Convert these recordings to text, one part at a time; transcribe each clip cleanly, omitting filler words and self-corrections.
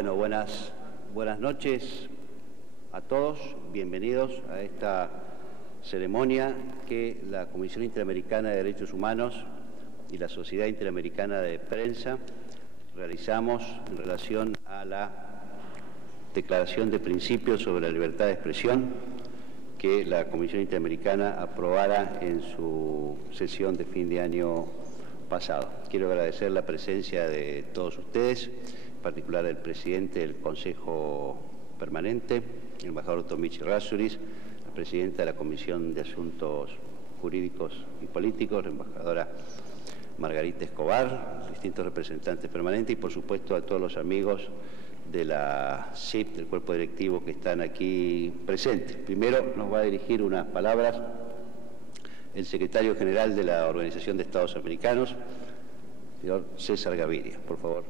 Bueno, buenas noches a todos. Bienvenidos a esta ceremonia que la Comisión Interamericana de Derechos Humanos y la Sociedad Interamericana de Prensa realizamos en relación a la Declaración de Principios sobre la Libertad de Expresión que la Comisión Interamericana aprobara en su sesión de fin de año pasado. Quiero agradecer la presencia de todos ustedes, en particular el presidente del Consejo Permanente, el embajador Tomichi Rasuris, la presidenta de la Comisión de Asuntos Jurídicos y Políticos, la embajadora Margarita Escobar, distintos representantes permanentes y, por supuesto, a todos los amigos de la CIP, del cuerpo directivo que están aquí presentes. Primero nos va a dirigir unas palabras el secretario general de la Organización de Estados Americanos, señor César Gaviria, por favor.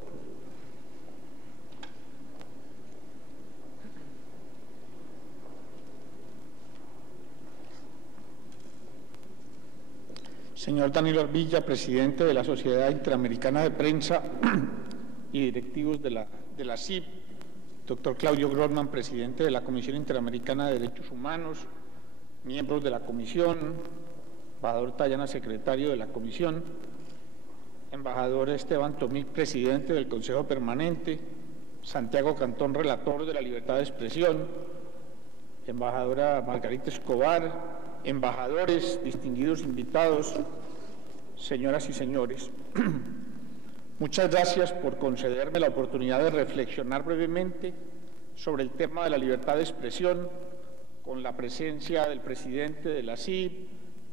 Señor Daniel Orvilla, presidente de la Sociedad Interamericana de Prensa y directivos de la CIP, doctor Claudio Grossman, presidente de la Comisión Interamericana de Derechos Humanos, miembros de la Comisión, embajador Tayana, secretario de la Comisión, embajador Esteban Tomic, presidente del Consejo Permanente, Santiago Cantón, relator de la libertad de expresión, embajadora Margarita Escobar, embajadores, distinguidos invitados, señoras y señores. Muchas gracias por concederme la oportunidad de reflexionar brevemente sobre el tema de la libertad de expresión con la presencia del presidente de la CIP,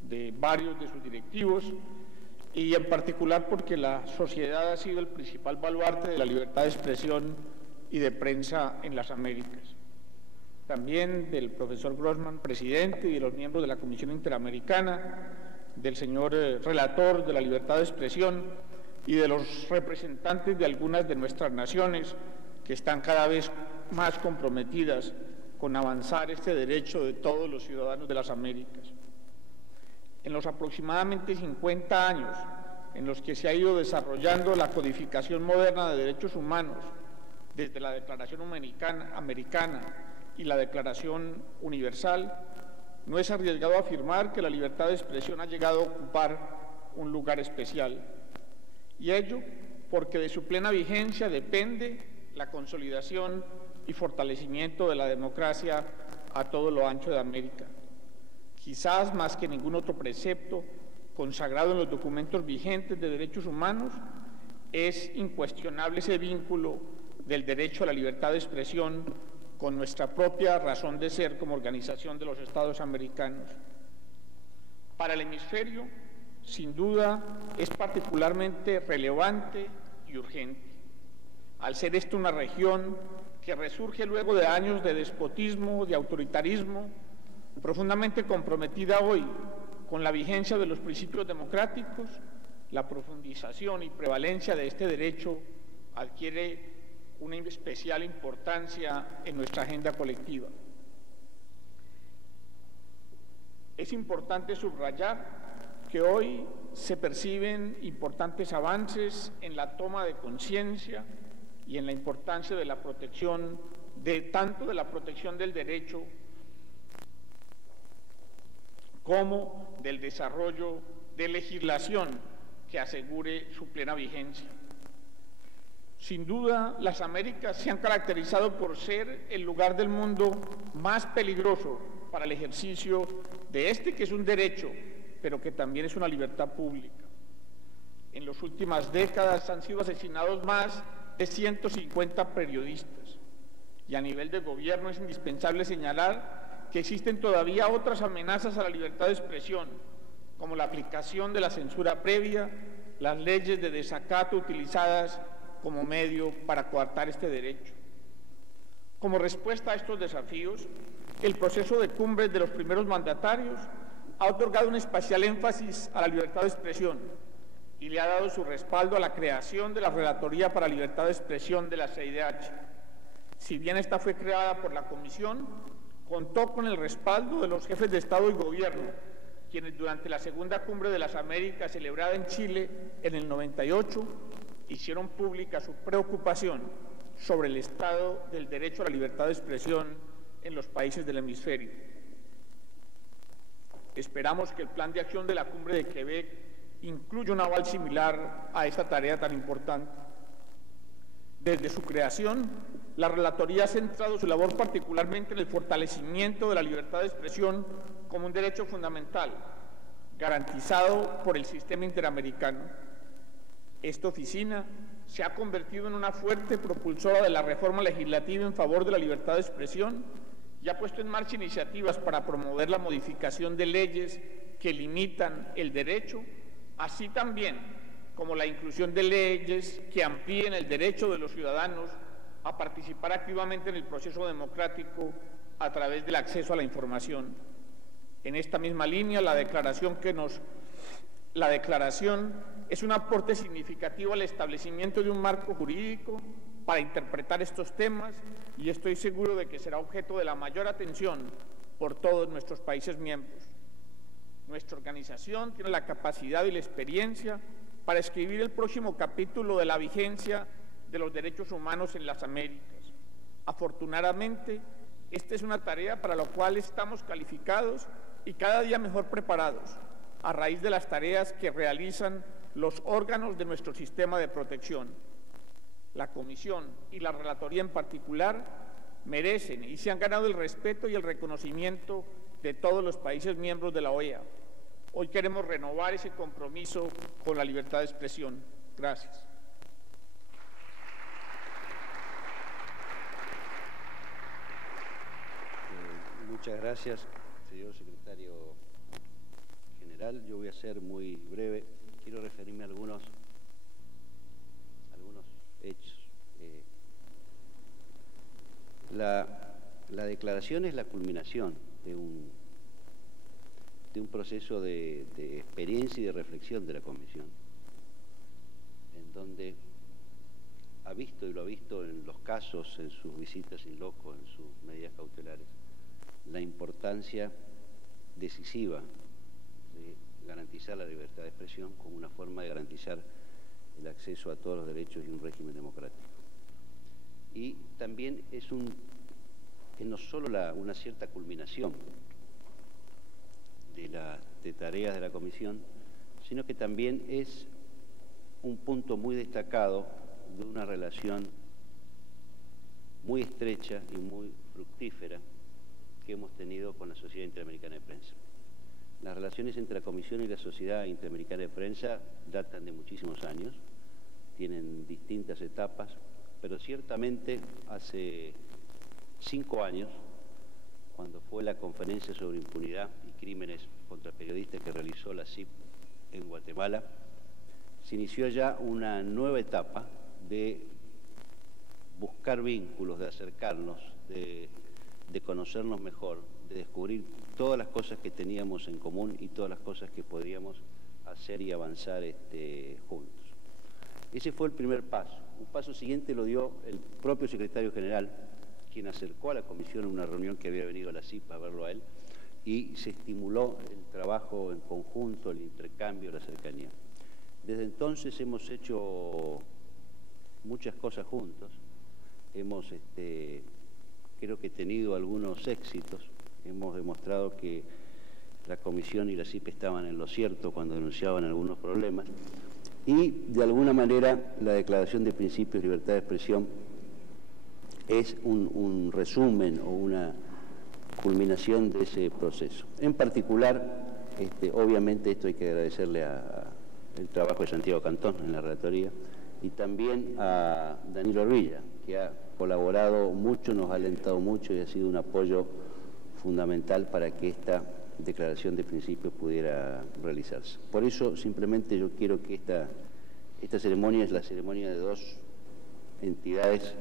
de varios de sus directivos y en particular porque la sociedad ha sido el principal baluarte de la libertad de expresión y de prensa en las Américas. También del profesor Grossman, presidente, y de los miembros de la Comisión Interamericana, del señor relator de la libertad de expresión y de los representantes de algunas de nuestras naciones que están cada vez más comprometidas con avanzar este derecho de todos los ciudadanos de las Américas. En los aproximadamente 50 años en los que se ha ido desarrollando la codificación moderna de derechos humanos, desde la Declaración Americana y la Declaración Universal, no es arriesgado afirmar que la libertad de expresión ha llegado a ocupar un lugar especial. Y ello porque de su plena vigencia depende la consolidación y fortalecimiento de la democracia a todo lo ancho de América. Quizás más que ningún otro precepto consagrado en los documentos vigentes de derechos humanos, es incuestionable ese vínculo del derecho a la libertad de expresión con nuestra propia razón de ser como organización de los Estados americanos. Para el hemisferio, sin duda, es particularmente relevante y urgente, al ser esta una región que resurge luego de años de despotismo, de autoritarismo, profundamente comprometida hoy con la vigencia de los principios democráticos. La profundización y prevalencia de este derecho adquiere una especial importancia en nuestra agenda colectiva. Es importante subrayar que hoy se perciben importantes avances en la toma de conciencia y en la importancia de la protección, tanto de la protección del derecho como del desarrollo de legislación que asegure su plena vigencia. Sin duda, las Américas se han caracterizado por ser el lugar del mundo más peligroso para el ejercicio de que es un derecho, pero que también es una libertad pública. En las últimas décadas han sido asesinados más de 150 periodistas, y a nivel de gobierno es indispensable señalar que existen todavía otras amenazas a la libertad de expresión, como la aplicación de la censura previa, las leyes de desacato utilizadas como medio para coartar este derecho. Como respuesta a estos desafíos, el proceso de cumbres de los primeros mandatarios ha otorgado un especial énfasis a la libertad de expresión y le ha dado su respaldo a la creación de la Relatoría para la Libertad de Expresión de la CIDH. Si bien esta fue creada por la Comisión, contó con el respaldo de los jefes de Estado y Gobierno, quienes durante la Segunda Cumbre de las Américas, celebrada en Chile en el 98, hicieron pública su preocupación sobre el estado del derecho a la libertad de expresión en los países del hemisferio. Esperamos que el plan de acción de la Cumbre de Quebec incluya un aval similar a esta tarea tan importante. Desde su creación, la Relatoría ha centrado su labor particularmente en el fortalecimiento de la libertad de expresión como un derecho fundamental, garantizado por el sistema interamericano. Esta oficina se ha convertido en una fuerte propulsora de la reforma legislativa en favor de la libertad de expresión y ha puesto en marcha iniciativas para promover la modificación de leyes que limitan el derecho, así también como la inclusión de leyes que amplíen el derecho de los ciudadanos a participar activamente en el proceso democrático a través del acceso a la información. En esta misma línea, la declaración es un aporte significativo al establecimiento de un marco jurídico para interpretar estos temas y estoy seguro de que será objeto de la mayor atención por todos nuestros países miembros. Nuestra organización tiene la capacidad y la experiencia para escribir el próximo capítulo de la vigencia de los derechos humanos en las Américas. Afortunadamente, esta es una tarea para la cual estamos calificados y cada día mejor preparados, a raíz de las tareas que realizan los órganos de nuestro sistema de protección. La Comisión y la Relatoría en particular merecen y se han ganado el respeto y el reconocimiento de todos los países miembros de la OEA. Hoy queremos renovar ese compromiso con la libertad de expresión. Gracias. Muchas gracias, señor secretario general. Yo voy a ser muy breve. Quiero referirme a algunos hechos. La declaración es la culminación de un proceso de experiencia y de reflexión de la Comisión, en donde ha visto y lo ha visto en los casos, en sus visitas in loco, en sus medidas cautelares, la importancia decisiva de garantizar la libertad de expresión como una forma de garantizar el acceso a todos los derechos y un régimen democrático. Y también es no solo una cierta culminación de tareas de la Comisión, sino que también es un punto muy destacado de una relación muy estrecha y muy fructífera que hemos tenido con la Sociedad Interamericana de Prensa. Las relaciones entre la Comisión y la Sociedad Interamericana de Prensa datan de muchísimos años, tienen distintas etapas, pero ciertamente hace 5 años, cuando fue la conferencia sobre impunidad y crímenes contra periodistas que realizó la CIP en Guatemala, se inició ya una nueva etapa de buscar vínculos, de acercarnos, de conocernos mejor, de descubrir todas las cosas que teníamos en común y todas las cosas que podíamos hacer y avanzar juntos. Ese fue el primer paso. Un paso siguiente lo dio el propio secretario general, quien acercó a la Comisión en una reunión que había venido a la CIP a verlo a él, y se estimuló el trabajo en conjunto, el intercambio, la cercanía. Desde entonces hemos hecho muchas cosas juntos, hemos creo que tenido algunos éxitos, hemos demostrado que la Comisión y la CIP estaban en lo cierto cuando denunciaban algunos problemas, y de alguna manera la Declaración de Principios de Libertad de Expresión es un resumen o una culminación de ese proceso. En particular, obviamente esto hay que agradecerle el trabajo de Santiago Cantón en la relatoría y también a Danilo Orvilla, que ha colaborado mucho, nos ha alentado mucho y ha sido un apoyo fundamental para que esta declaración de principios pudiera realizarse. Por eso, simplemente yo quiero que esta ceremonia es la ceremonia de dos entidades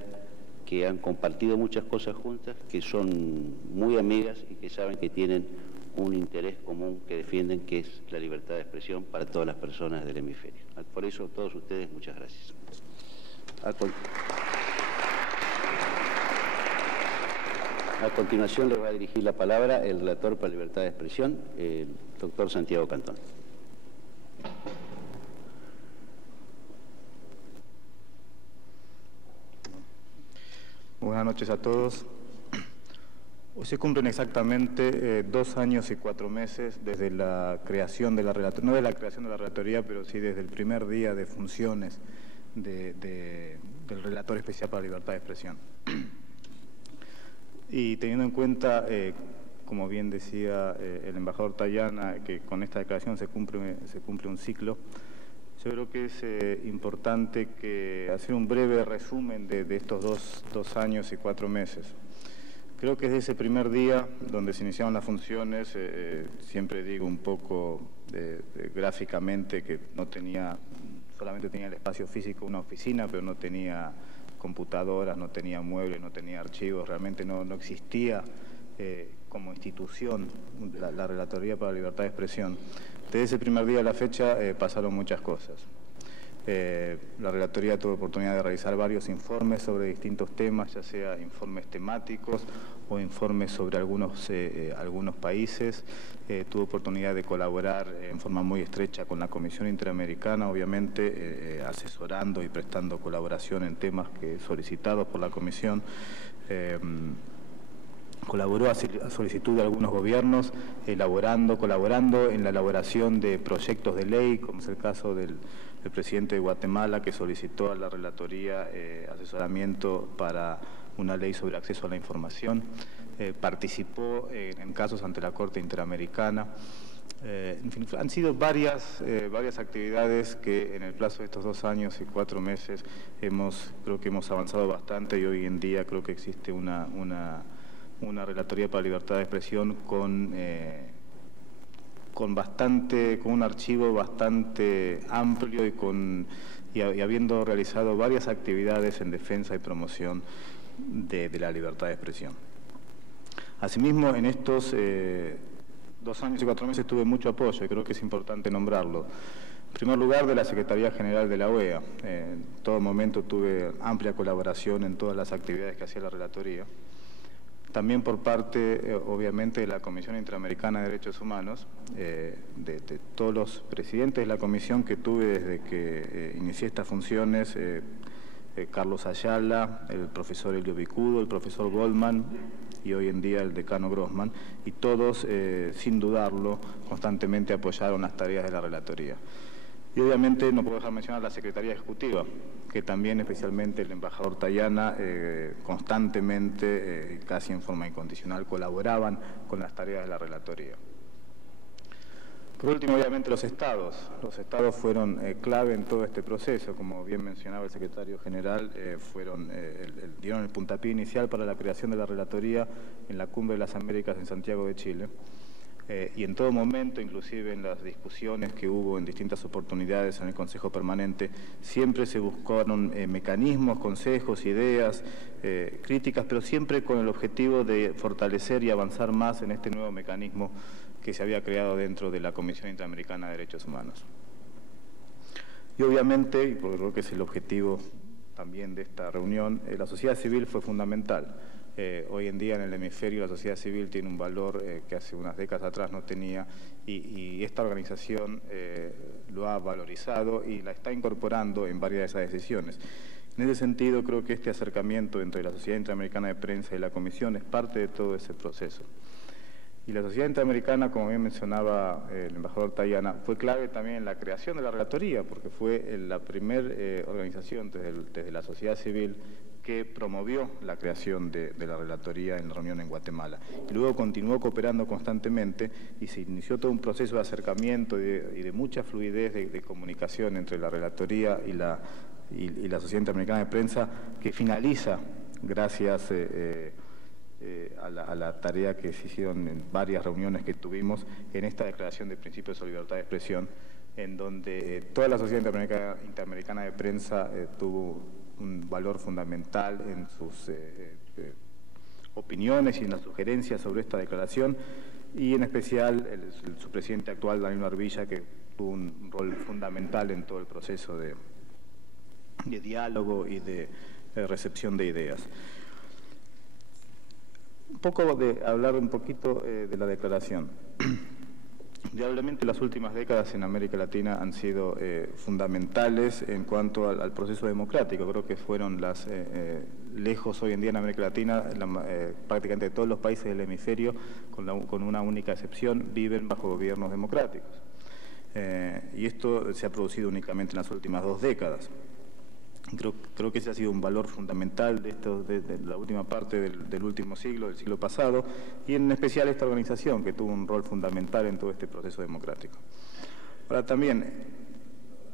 que han compartido muchas cosas juntas, que son muy amigas y que saben que tienen un interés común que defienden, que es la libertad de expresión para todas las personas del hemisferio. Por eso, todos ustedes, muchas gracias. A continuación le va a dirigir la palabra el relator para la libertad de expresión, el doctor Santiago Cantón. noches a todos. Hoy se cumplen exactamente 2 años y 4 meses desde la creación de la relatoría, no de la creación de la relatoría, pero sí desde el primer día de funciones del Relator Especial para la Libertad de Expresión. Y teniendo en cuenta, como bien decía el embajador Tayana, que con esta declaración se cumple un ciclo, yo creo que es importante hacer un breve resumen de estos 2 años y 4 meses. Creo que desde ese primer día donde se iniciaron las funciones, siempre digo un poco gráficamente que solamente tenía el espacio físico una oficina, pero no tenía computadoras, no tenía muebles, no tenía archivos, realmente no existía como institución la Relatoría para la Libertad de Expresión. Desde ese primer día a la fecha pasaron muchas cosas. La Relatoría tuvo oportunidad de realizar varios informes sobre distintos temas, ya sea informes temáticos o informes sobre algunos países. Tuvo oportunidad de colaborar en forma muy estrecha con la Comisión Interamericana, obviamente asesorando y prestando colaboración en temas solicitados por la Comisión. Colaboró a solicitud de algunos gobiernos, colaborando en la elaboración de proyectos de ley, como es el caso del presidente de Guatemala, que solicitó a la Relatoría asesoramiento para una ley sobre acceso a la información. Participó en casos ante la Corte Interamericana. En fin, han sido varias actividades que en el plazo de estos 2 años y 4 meses creo que hemos avanzado bastante, y hoy en día creo que existe una Relatoría para la Libertad de Expresión con un archivo bastante amplio y habiendo realizado varias actividades en defensa y promoción de la libertad de expresión. Asimismo, en estos 2 años y 4 meses tuve mucho apoyo, y creo que es importante nombrarlo. En primer lugar, de la Secretaría General de la OEA. En todo momento tuve amplia colaboración en todas las actividades que hacía la Relatoría. También por parte, obviamente, de la Comisión Interamericana de Derechos Humanos, de todos los presidentes de la comisión que tuve desde que inicié estas funciones, Carlos Ayala, el profesor Elio Vicudo, el profesor Goldman y hoy en día el decano Grossman, y todos, sin dudarlo, constantemente apoyaron las tareas de la Relatoría. Y obviamente no puedo dejar de mencionar la Secretaría Ejecutiva, que también, especialmente el embajador Tayana, constantemente, casi en forma incondicional, colaboraban con las tareas de la Relatoría. Por último, obviamente, los estados. Los estados fueron clave en todo este proceso. Como bien mencionaba el secretario general, dieron el puntapié inicial para la creación de la Relatoría en la Cumbre de las Américas en Santiago de Chile. Y en todo momento, inclusive en las discusiones que hubo en distintas oportunidades en el Consejo Permanente, siempre se buscaron mecanismos, consejos, ideas, críticas, pero siempre con el objetivo de fortalecer y avanzar más en este nuevo mecanismo que se había creado dentro de la Comisión Interamericana de Derechos Humanos. Y obviamente, y porque creo que es el objetivo también de esta reunión, la sociedad civil fue fundamental. Hoy en día en el hemisferio la sociedad civil tiene un valor que hace unas décadas atrás no tenía, y esta organización lo ha valorizado y la está incorporando en varias de esas decisiones. En ese sentido, creo que este acercamiento entre la Sociedad Interamericana de Prensa y la Comisión es parte de todo ese proceso. Y la Sociedad Interamericana, como bien mencionaba el embajador Tayana, fue clave también en la creación de la Relatoría, porque fue la primera organización desde la sociedad civil que promovió la creación de la Relatoría en la reunión en Guatemala. Y luego continuó cooperando constantemente y se inició todo un proceso de acercamiento y de mucha fluidez de comunicación entre la Relatoría y la Sociedad Interamericana de Prensa, que finaliza gracias a la tarea que se hicieron en varias reuniones que tuvimos en esta Declaración de Principios sobre Libertad de Expresión, en donde toda la Sociedad Interamericana de Prensa tuvo un valor fundamental en sus opiniones y en las sugerencias sobre esta declaración, y en especial su presidente actual, Danilo Arbilla, que tuvo un rol fundamental en todo el proceso de diálogo y de recepción de ideas. Hablar un poquito de la declaración. Indudablemente las últimas décadas en América Latina han sido fundamentales en cuanto al proceso democrático. Creo que fueron lejos hoy en día en América Latina, prácticamente todos los países del hemisferio, con una única excepción, viven bajo gobiernos democráticos. Y esto se ha producido únicamente en las últimas 2 décadas. Creo que ese ha sido un valor fundamental de la última parte del último siglo, del siglo pasado, y en especial esta organización que tuvo un rol fundamental en todo este proceso democrático. Ahora también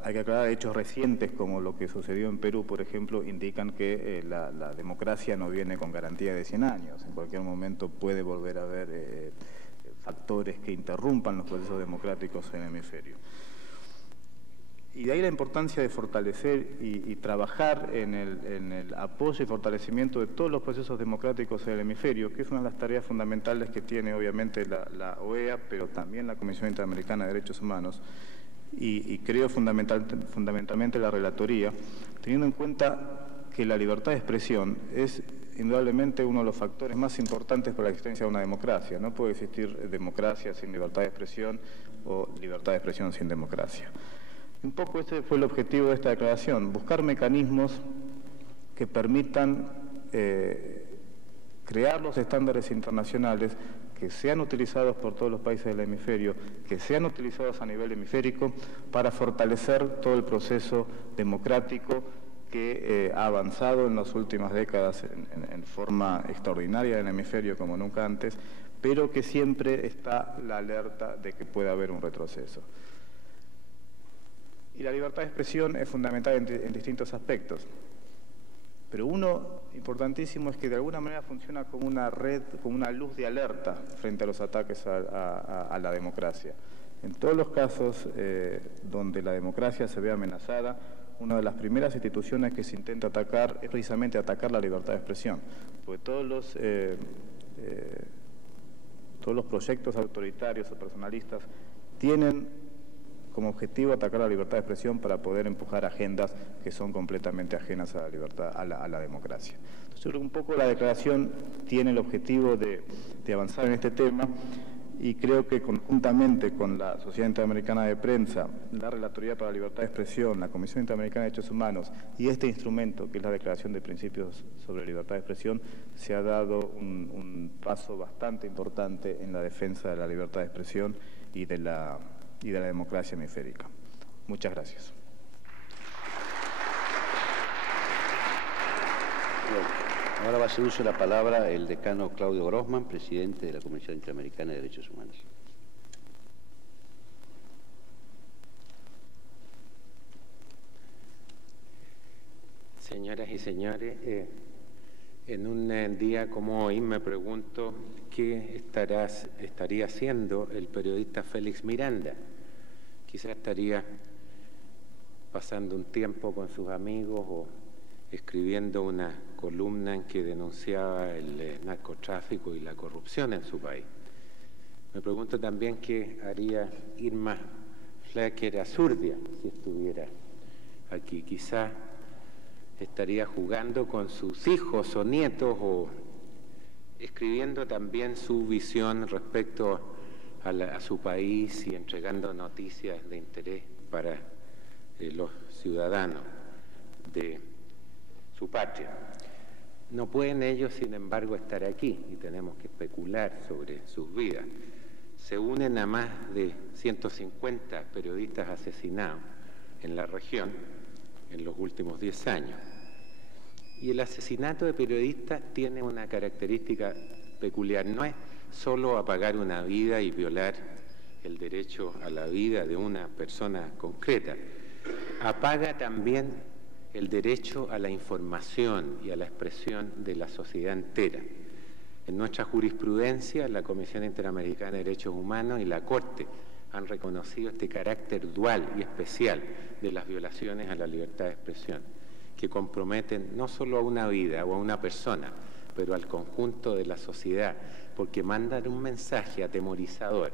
hay que aclarar hechos recientes como lo que sucedió en Perú, por ejemplo, indican que la democracia no viene con garantía de 100 años. En cualquier momento puede volver a haber factores que interrumpan los procesos democráticos en el hemisferio. Y de ahí la importancia de fortalecer y trabajar en el apoyo y fortalecimiento de todos los procesos democráticos en el hemisferio, que es una de las tareas fundamentales que tiene obviamente la OEA, pero también la Comisión Interamericana de Derechos Humanos, y creo fundamentalmente la relatoría, teniendo en cuenta que la libertad de expresión es indudablemente uno de los factores más importantes para la existencia de una democracia. No puede existir democracia sin libertad de expresión o libertad de expresión sin democracia. Un poco ese fue el objetivo de esta declaración, buscar mecanismos que permitan crear los estándares internacionales que sean utilizados por todos los países del hemisferio, que sean utilizados a nivel hemisférico para fortalecer todo el proceso democrático que ha avanzado en las últimas décadas en forma extraordinaria en el hemisferio como nunca antes, pero que siempre está la alerta de que pueda haber un retroceso. Y la libertad de expresión es fundamental en distintos aspectos. Pero uno importantísimo es que de alguna manera funciona como una red, como una luz de alerta frente a los ataques a la democracia. En todos los casos donde la democracia se ve amenazada, una de las primeras instituciones que se intenta atacar es precisamente atacar la libertad de expresión. Porque todos los proyectos autoritarios o personalistas tienen como objetivo atacar la libertad de expresión para poder empujar agendas que son completamente ajenas a la libertad, a la democracia. Entonces, yo creo que un poco la declaración tiene el objetivo de avanzar en este tema, y creo que conjuntamente con la Sociedad Interamericana de Prensa, la Relatoría para la Libertad de Expresión, la Comisión Interamericana de Derechos Humanos y este instrumento que es la Declaración de Principios sobre Libertad de Expresión, se ha dado un paso bastante importante en la defensa de la libertad de expresión y de la democracia hemisférica. Muchas gracias. Ahora va a hacer uso de la palabra el decano Claudio Grossman, presidente de la Comisión Interamericana de Derechos Humanos. Señoras y señores, en un día como hoy me pregunto qué estaría haciendo el periodista Félix Miranda. Quizás estaría pasando un tiempo con sus amigos o escribiendo una columna en que denunciaba el narcotráfico y la corrupción en su país. Me pregunto también qué haría Irma Flecker Azurdia si estuviera aquí. Quizás estaría jugando con sus hijos o nietos o escribiendo también su visión respecto a su país y entregando noticias de interés para los ciudadanos de su patria. No pueden ellos, sin embargo, estar aquí y tenemos que especular sobre sus vidas. Se unen a más de 150 periodistas asesinados en la región en los últimos 10 años. Y el asesinato de periodistas tiene una característica peculiar. No es solo apagar una vida y violar el derecho a la vida de una persona concreta. Apaga también el derecho a la información y a la expresión de la sociedad entera. En nuestra jurisprudencia, la Comisión Interamericana de Derechos Humanos y la Corte han reconocido este carácter dual y especial de las violaciones a la libertad de expresión, que comprometen no solo a una vida o a una persona, pero al conjunto de la sociedad, porque mandan un mensaje atemorizador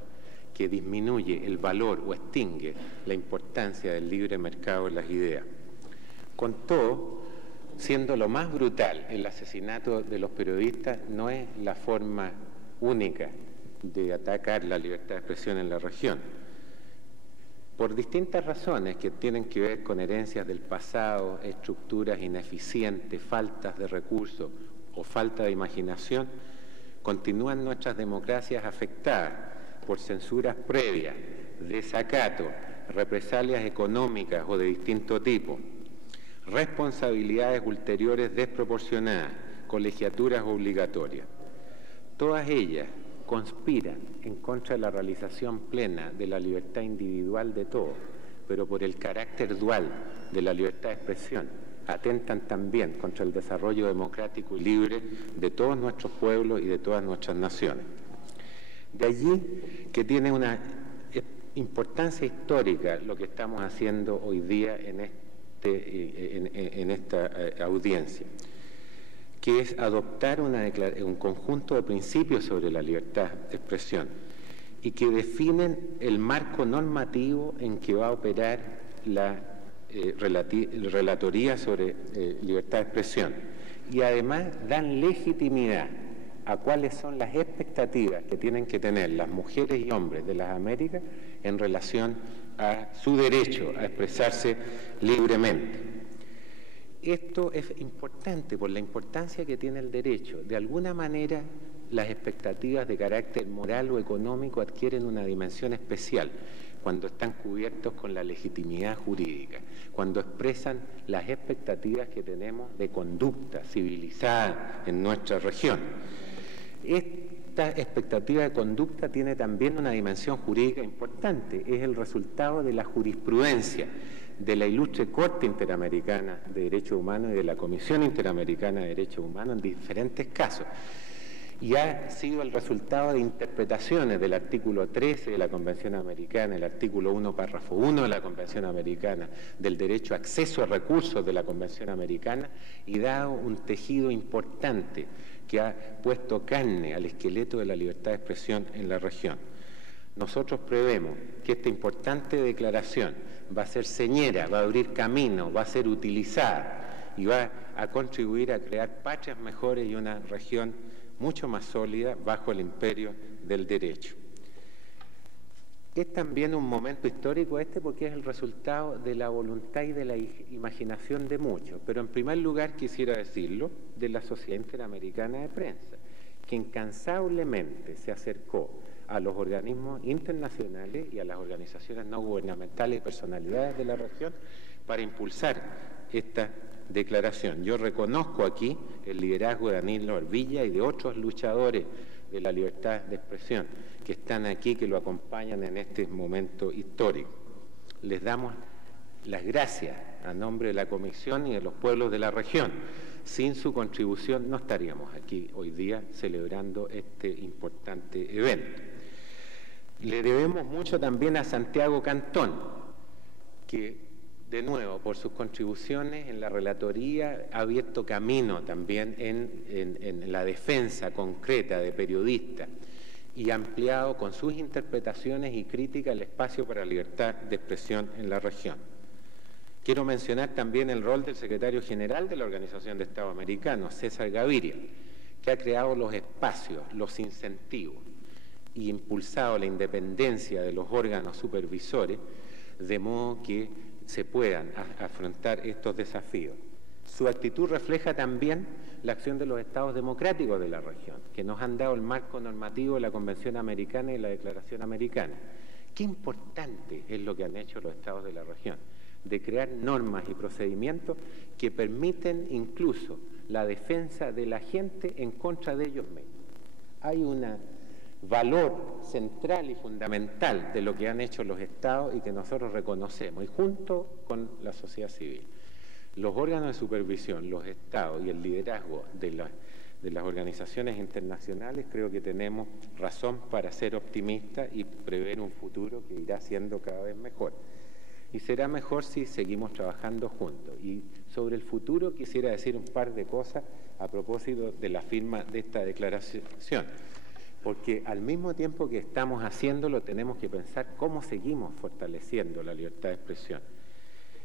que disminuye el valor o extingue la importancia del libre mercado de las ideas. Con todo, siendo lo más brutal el asesinato de los periodistas, no es la forma única de atacar la libertad de expresión en la región, por distintas razones que tienen que ver con herencias del pasado, estructuras ineficientes, faltas de recursos o falta de imaginación. Continúan nuestras democracias afectadas por censuras previas, desacato, represalias económicas o de distinto tipo, responsabilidades ulteriores desproporcionadas, colegiaturas obligatorias. Todas ellas conspiran en contra de la realización plena de la libertad individual de todos, pero por el carácter dual de la libertad de expresión, atentan también contra el desarrollo democrático y libre de todos nuestros pueblos y de todas nuestras naciones. De allí que tiene una importancia histórica lo que estamos haciendo hoy día en esta audiencia, que es adoptar un conjunto de principios sobre la libertad de expresión y que definen el marco normativo en que va a operar la relatoría sobre libertad de expresión, y además dan legitimidad a cuáles son las expectativas que tienen que tener las mujeres y hombres de las Américas en relación a su derecho a expresarse libremente. Esto es importante por la importancia que tiene el derecho. De alguna manera, las expectativas de carácter moral o económico adquieren una dimensión especial cuando están cubiertos con la legitimidad jurídica, cuando expresan las expectativas que tenemos de conducta civilizada en nuestra región. Esta expectativa de conducta tiene también una dimensión jurídica importante, es el resultado de la jurisprudencia de la ilustre Corte Interamericana de Derechos Humanos y de la Comisión Interamericana de Derechos Humanos en diferentes casos, y ha sido el resultado de interpretaciones del artículo 13 de la Convención Americana, el artículo 1, párrafo 1 de la Convención Americana, del derecho a acceso a recursos de la Convención Americana, y dado un tejido importante que ha puesto carne al esqueleto de la libertad de expresión en la región. Nosotros prevemos que esta importante declaración va a ser señera, va a abrir camino, va a ser utilizada y va a contribuir a crear patrias mejores y una región mucho más sólida bajo el imperio del derecho. Es también un momento histórico porque es el resultado de la voluntad y de la imaginación de muchos, pero en primer lugar quisiera decirlo de la Sociedad Interamericana de Prensa, que incansablemente se acercó a los organismos internacionales y a las organizaciones no gubernamentales y personalidades de la región para impulsar esta declaración. Yo reconozco aquí el liderazgo de Danilo Ervilla y de otros luchadores de la libertad de expresión que están aquí, que lo acompañan en este momento histórico. Les damos las gracias a nombre de la Comisión y de los pueblos de la región. Sin su contribución no estaríamos aquí hoy día celebrando este importante evento. Le debemos mucho también a Santiago Cantón, que de nuevo, por sus contribuciones en la relatoría, ha abierto camino también en la defensa concreta de periodistas y ha ampliado con sus interpretaciones y críticas el espacio para la libertad de expresión en la región. Quiero mencionar también el rol del secretario general de la Organización de Estados Americanos, César Gaviria, que ha creado los espacios, los incentivos y impulsado la independencia de los órganos supervisores, de modo que se puedan afrontar estos desafíos. Su actitud refleja también la acción de los estados democráticos de la región, que nos han dado el marco normativo de la Convención Americana y la Declaración Americana. Qué importante es lo que han hecho los estados de la región, de crear normas y procedimientos que permiten incluso la defensa de la gente en contra de ellos mismos. Hay un valor central y fundamental de lo que han hecho los estados y que nosotros reconocemos, y junto con la sociedad civil, los órganos de supervisión, los estados y el liderazgo de las organizaciones internacionales, creo que tenemos razón para ser optimistas y prever un futuro que irá siendo cada vez mejor. Y será mejor si seguimos trabajando juntos. Y sobre el futuro quisiera decir un par de cosas a propósito de la firma de esta declaración, porque al mismo tiempo que estamos haciéndolo tenemos que pensar cómo seguimos fortaleciendo la libertad de expresión.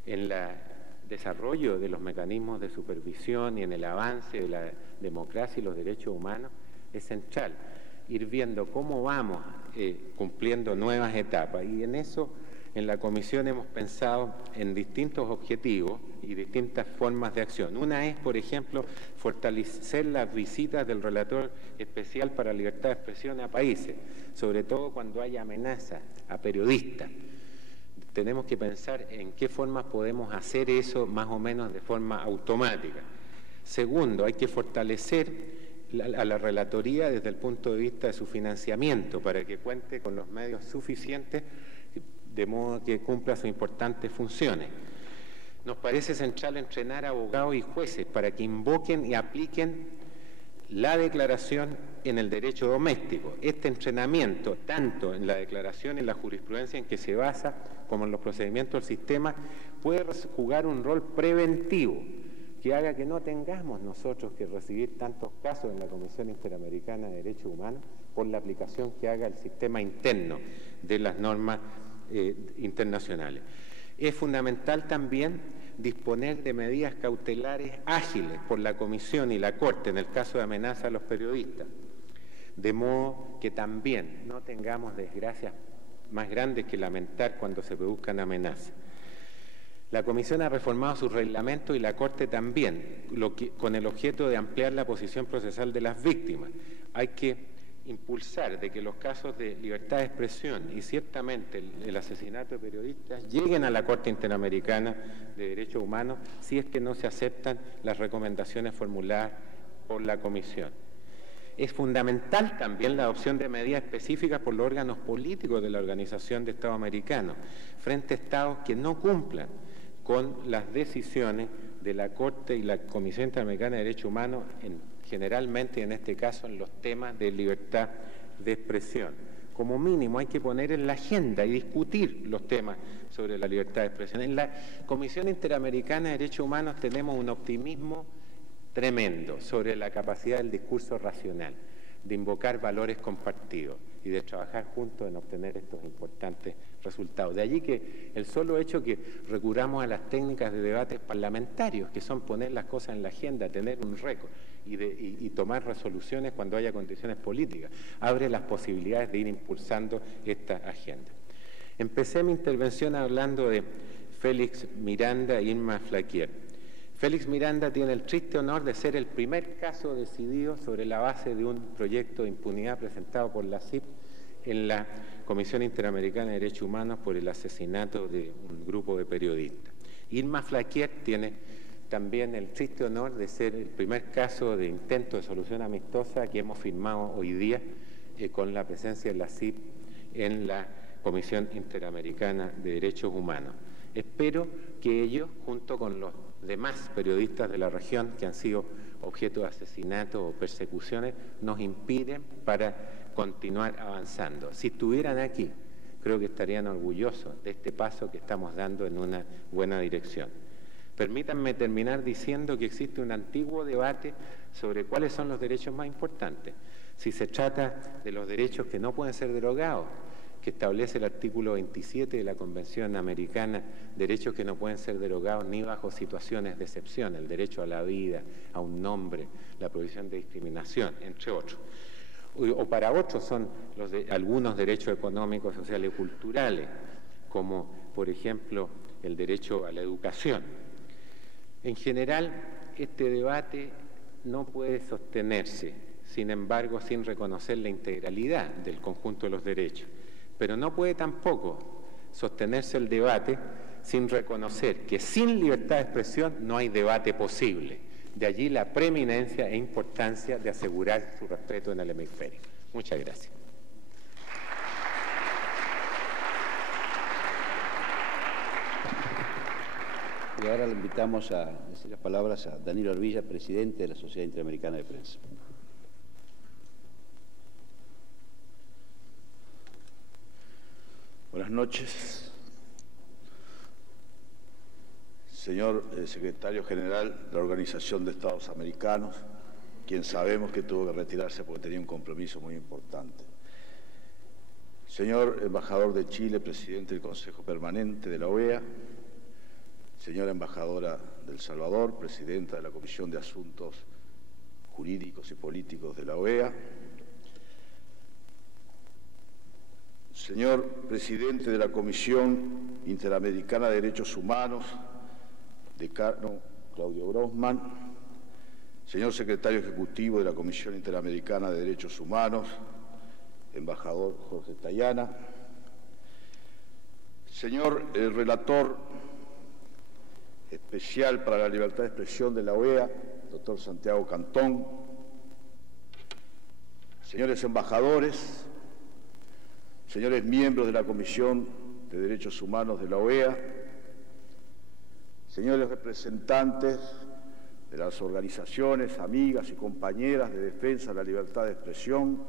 En el desarrollo de los mecanismos de supervisión y en el avance de la democracia y los derechos humanos es central. ir viendo cómo vamos cumpliendo nuevas etapas. Y en eso, en la comisión hemos pensado en distintos objetivos y distintas formas de acción. Una es, por ejemplo, fortalecer las visitas del relator especial para la libertad de expresión a países, sobre todo cuando hay amenazas a periodistas. Tenemos que pensar en qué formas podemos hacer eso más o menos de forma automática. Segundo, hay que fortalecer a la relatoría desde el punto de vista de su financiamiento para que cuente con los medios suficientes de modo que cumpla sus importantes funciones. Nos parece central entrenar a abogados y jueces para que invoquen y apliquen la declaración en el derecho doméstico. Este entrenamiento, tanto en la declaración y en la jurisprudencia en que se basa, como en los procedimientos del sistema, puede jugar un rol preventivo que haga que no tengamos nosotros que recibir tantos casos en la Comisión Interamericana de Derechos Humanos por la aplicación que haga el sistema interno de las normas internacionales. Es fundamental también disponer de medidas cautelares ágiles por la Comisión y la Corte en el caso de amenaza a los periodistas, de modo que también no tengamos desgracias más grandes que lamentar cuando se produzcan amenazas. La Comisión ha reformado su reglamento y la Corte también, con el objeto de ampliar la posición procesal de las víctimas. Hay que impulsar de que los casos de libertad de expresión y ciertamente el asesinato de periodistas lleguen a la Corte Interamericana de Derechos Humanos si es que no se aceptan las recomendaciones formuladas por la Comisión. Es fundamental también la adopción de medidas específicas por los órganos políticos de la Organización de Estados Americanos frente a estados que no cumplan con las decisiones de la Corte y la Comisión Interamericana de Derechos Humanos generalmente, en este caso, en los temas de libertad de expresión. Como mínimo hay que poner en la agenda y discutir los temas sobre la libertad de expresión. En la Comisión Interamericana de Derechos Humanos tenemos un optimismo tremendo sobre la capacidad del discurso racional, de invocar valores compartidos y de trabajar juntos en obtener estos importantes resultados. De allí que el solo hecho que recurramos a las técnicas de debates parlamentarios, que son poner las cosas en la agenda, tener un récord y tomar resoluciones cuando haya condiciones políticas, abre las posibilidades de ir impulsando esta agenda. Empecé mi intervención hablando de Félix Miranda e Irma Flaquier. Félix Miranda tiene el triste honor de ser el primer caso decidido sobre la base de un proyecto de impunidad presentado por la CIP en la Comisión Interamericana de Derechos Humanos por el asesinato de un grupo de periodistas. Irma Flaquier tiene también el triste honor de ser el primer caso de intento de solución amistosa que hemos firmado hoy día con la presencia de la CIP en la Comisión Interamericana de Derechos Humanos. Espero que ellos, junto con los demás periodistas de la región que han sido objeto de asesinatos o persecuciones, nos inspiren para continuar avanzando. Si estuvieran aquí, creo que estarían orgullosos de este paso que estamos dando en una buena dirección. Permítanme terminar diciendo que existe un antiguo debate sobre cuáles son los derechos más importantes. Si se trata de los derechos que no pueden ser derogados, que establece el artículo 27 de la Convención Americana, derechos que no pueden ser derogados ni bajo situaciones de excepción, el derecho a la vida, a un nombre, la prohibición de discriminación, entre otros. O para otros son algunos derechos económicos, sociales y culturales, como por ejemplo el derecho a la educación. En general, este debate no puede sostenerse, sin embargo, sin reconocer la integralidad del conjunto de los derechos. Pero no puede tampoco sostenerse el debate sin reconocer que sin libertad de expresión no hay debate posible. De allí la preeminencia e importancia de asegurar su respeto en el hemisferio. Muchas gracias. Y ahora le invitamos a decir las palabras a Danilo Orbilla, presidente de la Sociedad Interamericana de Prensa. Buenas noches. Señor Secretario General de la Organización de Estados Americanos, quien sabemos que tuvo que retirarse porque tenía un compromiso muy importante. Señor Embajador de Chile, Presidente del Consejo Permanente de la OEA, señora Embajadora de El Salvador, Presidenta de la Comisión de Asuntos Jurídicos y Políticos de la OEA, señor presidente de la Comisión Interamericana de Derechos Humanos, decano Claudio Grossman, señor secretario ejecutivo de la Comisión Interamericana de Derechos Humanos, embajador Jorge Tayana, señor relator especial para la libertad de expresión de la OEA, doctor Santiago Cantón, señores embajadores, señores miembros de la Comisión de Derechos Humanos de la OEA, señores representantes de las organizaciones, amigas y compañeras de defensa de la libertad de expresión,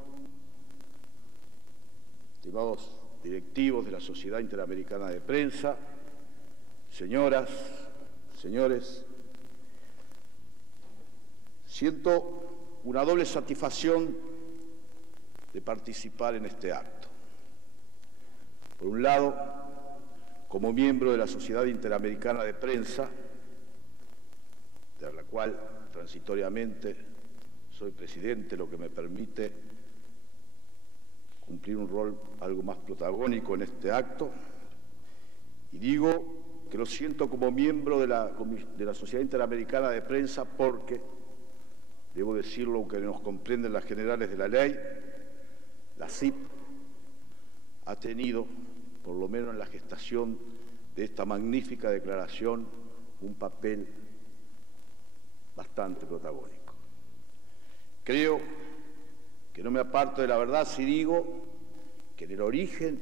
estimados directivos de la Sociedad Interamericana de Prensa, señoras, señores, siento una doble satisfacción de participar en este acto. Por un lado, como miembro de la Sociedad Interamericana de Prensa, de la cual transitoriamente soy presidente, lo que me permite cumplir un rol algo más protagónico en este acto, y digo que lo siento como miembro de la Sociedad Interamericana de Prensa porque, debo decirlo aunque nos comprenden las generales de la ley, la CIP ha tenido, por lo menos en la gestación de esta magnífica declaración, un papel bastante protagónico. Creo que no me aparto de la verdad si digo que en el origen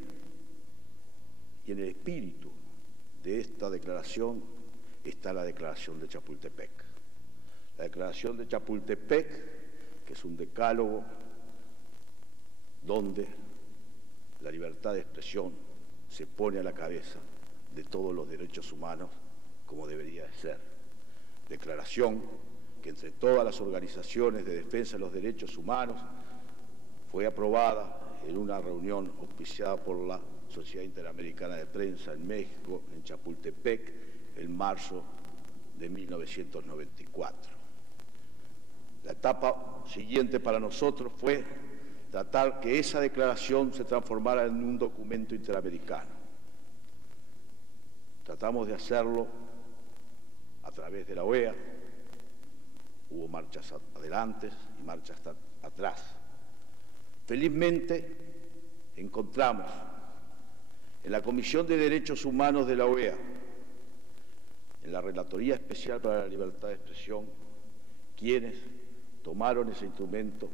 y en el espíritu de esta declaración está la Declaración de Chapultepec. La Declaración de Chapultepec, que es un decálogo donde la libertad de expresión se pone a la cabeza de todos los derechos humanos como debería de ser. Declaración que entre todas las organizaciones de defensa de los derechos humanos fue aprobada en una reunión auspiciada por la Sociedad Interamericana de Prensa en México, en Chapultepec, en marzo de 1994. La etapa siguiente para nosotros fue tratar que esa declaración se transformara en un documento interamericano. Tratamos de hacerlo a través de la OEA, hubo marchas adelante y marchas atrás. Felizmente encontramos en la Comisión de Derechos Humanos de la OEA, en la Relatoría Especial para la Libertad de Expresión, quienes tomaron ese instrumento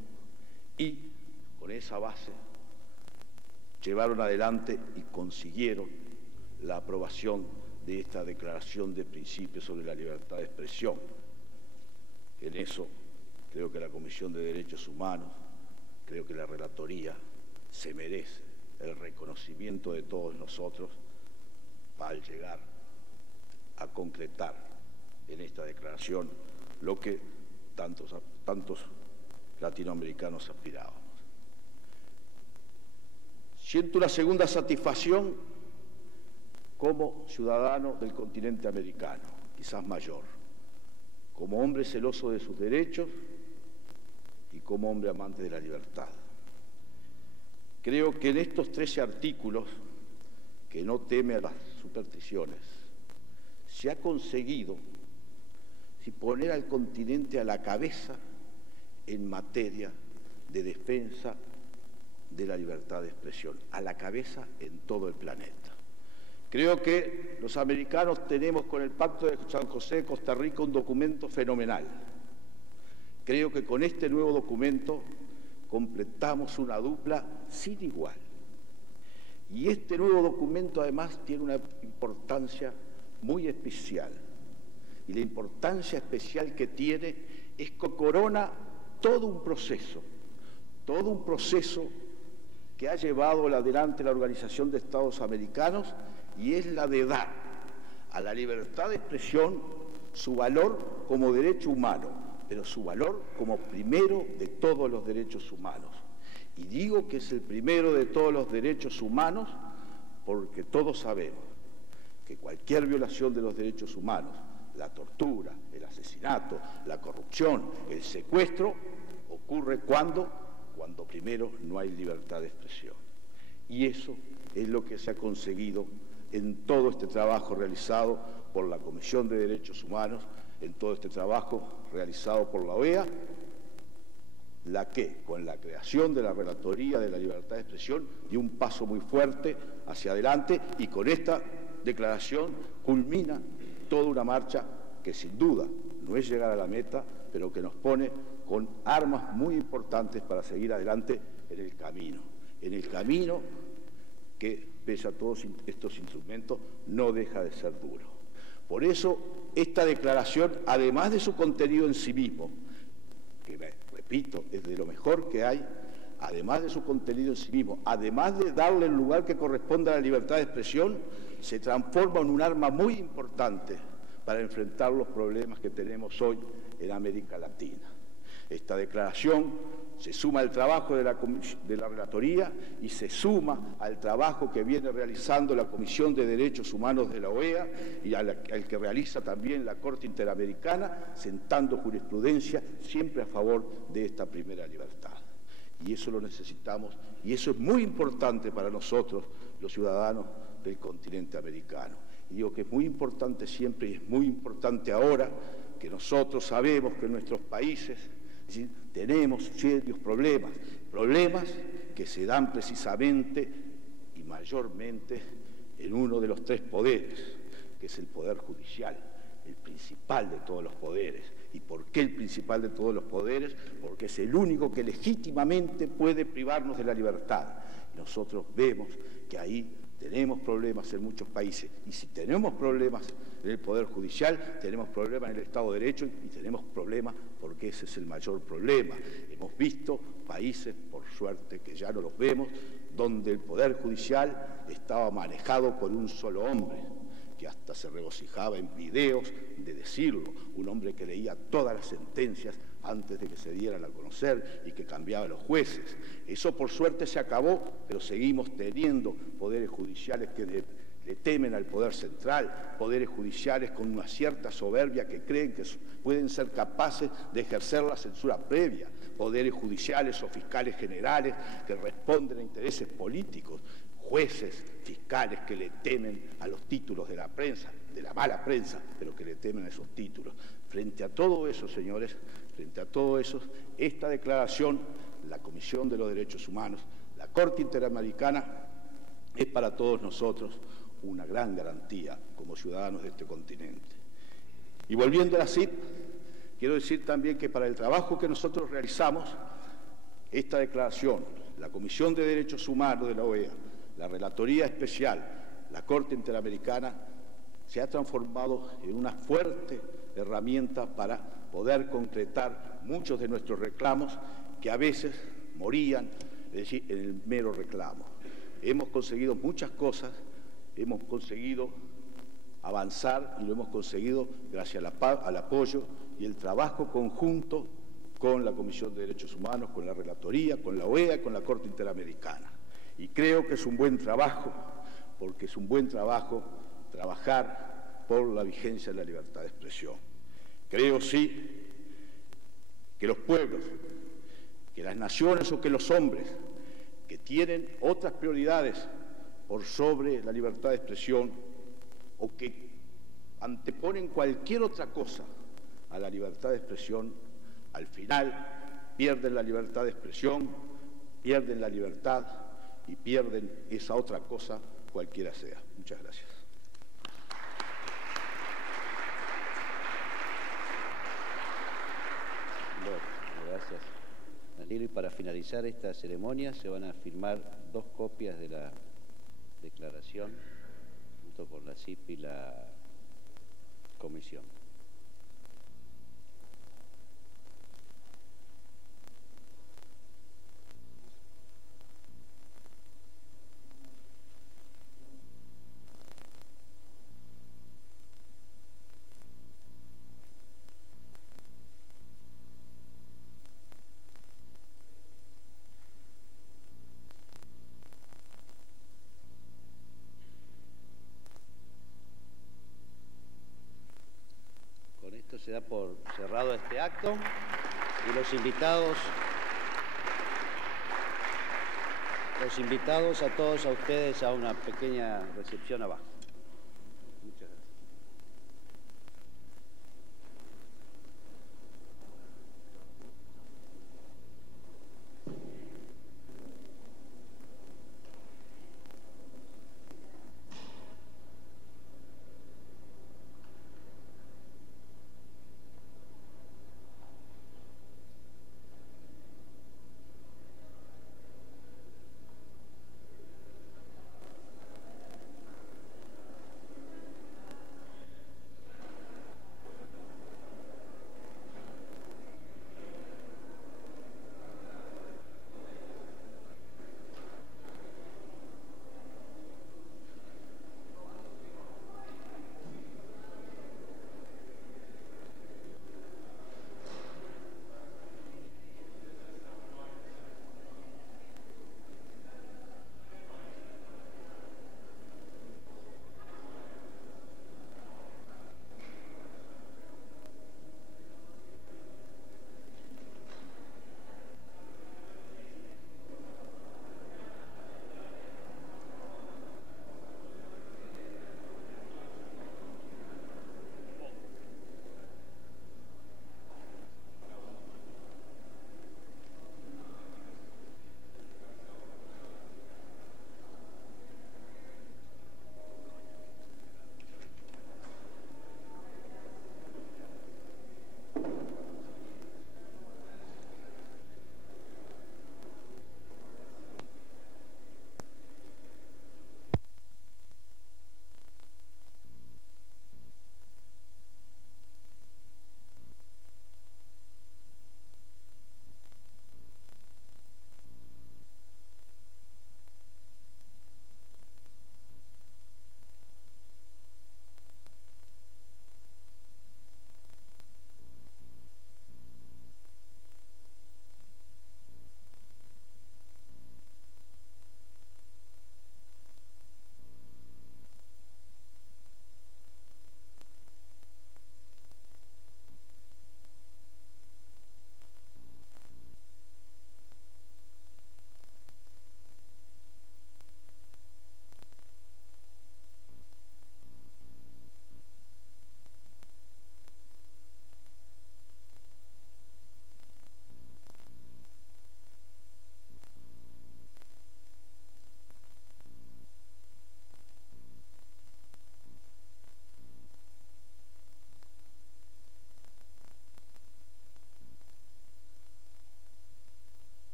y con esa base llevaron adelante y consiguieron la aprobación de esta Declaración de Principios sobre la Libertad de Expresión. En eso creo que la Comisión de Derechos Humanos, creo que la Relatoría se merece el reconocimiento de todos nosotros para llegar a concretar en esta declaración lo que tantos latinoamericanos aspirábamos. Siento una segunda satisfacción como ciudadano del continente americano, quizás mayor, como hombre celoso de sus derechos y como hombre amante de la libertad. Creo que en estos 13 artículos, que no teme a las supersticiones, se ha conseguido poner al continente a la cabeza en materia de defensa de la libertad de expresión, a la cabeza en todo el planeta. Creo que los americanos tenemos con el Pacto de San José de Costa Rica un documento fenomenal. Creo que con este nuevo documento completamos una dupla sin igual. Y este nuevo documento además tiene una importancia muy especial. Y la importancia especial que tiene es que corona todo un proceso que ha llevado adelante la Organización de Estados Americanos, y es la de dar a la libertad de expresión su valor como derecho humano, pero su valor como primero de todos los derechos humanos. Y digo que es el primero de todos los derechos humanos porque todos sabemos que cualquier violación de los derechos humanos, la tortura, el asesinato, la corrupción, el secuestro, ocurre cuando primero no hay libertad de expresión. Y eso es lo que se ha conseguido en todo este trabajo realizado por la Comisión de Derechos Humanos, en todo este trabajo realizado por la OEA, la que, con la creación de la Relatoría de la Libertad de Expresión, dio un paso muy fuerte hacia adelante y con esta declaración culmina toda una marcha que sin duda no es llegar a la meta, pero que nos pone con armas muy importantes para seguir adelante en el camino que, pese a todos estos instrumentos, no deja de ser duro. Por eso, esta declaración, además de su contenido en sí mismo, que repito, es de lo mejor que hay, además de su contenido en sí mismo, además de darle el lugar que corresponde a la libertad de expresión, se transforma en un arma muy importante para enfrentar los problemas que tenemos hoy en América Latina. Esta declaración se suma al trabajo de la Relatoría y se suma al trabajo que viene realizando la Comisión de Derechos Humanos de la OEA y al que realiza también la Corte Interamericana, sentando jurisprudencia siempre a favor de esta primera libertad. Y eso lo necesitamos, y eso es muy importante para nosotros, los ciudadanos del continente americano. Y digo que es muy importante siempre y es muy importante ahora que nosotros sabemos que en nuestros países tenemos serios problemas que se dan precisamente y mayormente en uno de los tres poderes, que es el Poder Judicial, el principal de todos los poderes. ¿Y por qué el principal de todos los poderes? Porque es el único que legítimamente puede privarnos de la libertad. Y nosotros vemos que ahí tenemos problemas en muchos países, y si tenemos problemas en el Poder Judicial, tenemos problemas en el Estado de Derecho y tenemos problemas porque ese es el mayor problema. Hemos visto países, por suerte que ya no los vemos, donde el Poder Judicial estaba manejado por un solo hombre, que hasta se regocijaba en videos de decirlo, un hombre que leía todas las sentencias antes de que se dieran a conocer y que cambiaba a los jueces. Eso por suerte se acabó, pero seguimos teniendo poderes judiciales que le temen al poder central, poderes judiciales con una cierta soberbia que creen que pueden ser capaces de ejercer la censura previa, poderes judiciales o fiscales generales que responden a intereses políticos, jueces, fiscales que le temen a los títulos de la prensa, de la mala prensa, pero que le temen a esos títulos. Frente a todo eso, señores, frente a todo eso, esta declaración, la Comisión de los Derechos Humanos, la Corte Interamericana, es para todos nosotros una gran garantía como ciudadanos de este continente. Y volviendo a la CIP, quiero decir también que para el trabajo que nosotros realizamos, esta declaración, la Comisión de Derechos Humanos de la OEA, la Relatoría Especial, la Corte Interamericana, se ha transformado en una fuerte herramienta para poder concretar muchos de nuestros reclamos que a veces morían, es decir, en el mero reclamo. Hemos conseguido muchas cosas, hemos conseguido avanzar y lo hemos conseguido gracias al apoyo y el trabajo conjunto con la Comisión de Derechos Humanos, con la Relatoría, con la OEA, con la Corte Interamericana. Y creo que es un buen trabajo, porque es un buen trabajo trabajar por la vigencia de la libertad de expresión. Creo, sí, que los pueblos, que las naciones o que los hombres que tienen otras prioridades por sobre la libertad de expresión o que anteponen cualquier otra cosa a la libertad de expresión, al final pierden la libertad de expresión, pierden la libertad y pierden esa otra cosa, cualquiera sea. Muchas gracias. Bueno, gracias, Danilo. Y para finalizar esta ceremonia se van a firmar 2 copias de la declaración, junto por la CIP y la Comisión. Se da por cerrado este acto y los invitados los invitados a todos a ustedes a una pequeña recepción abajo.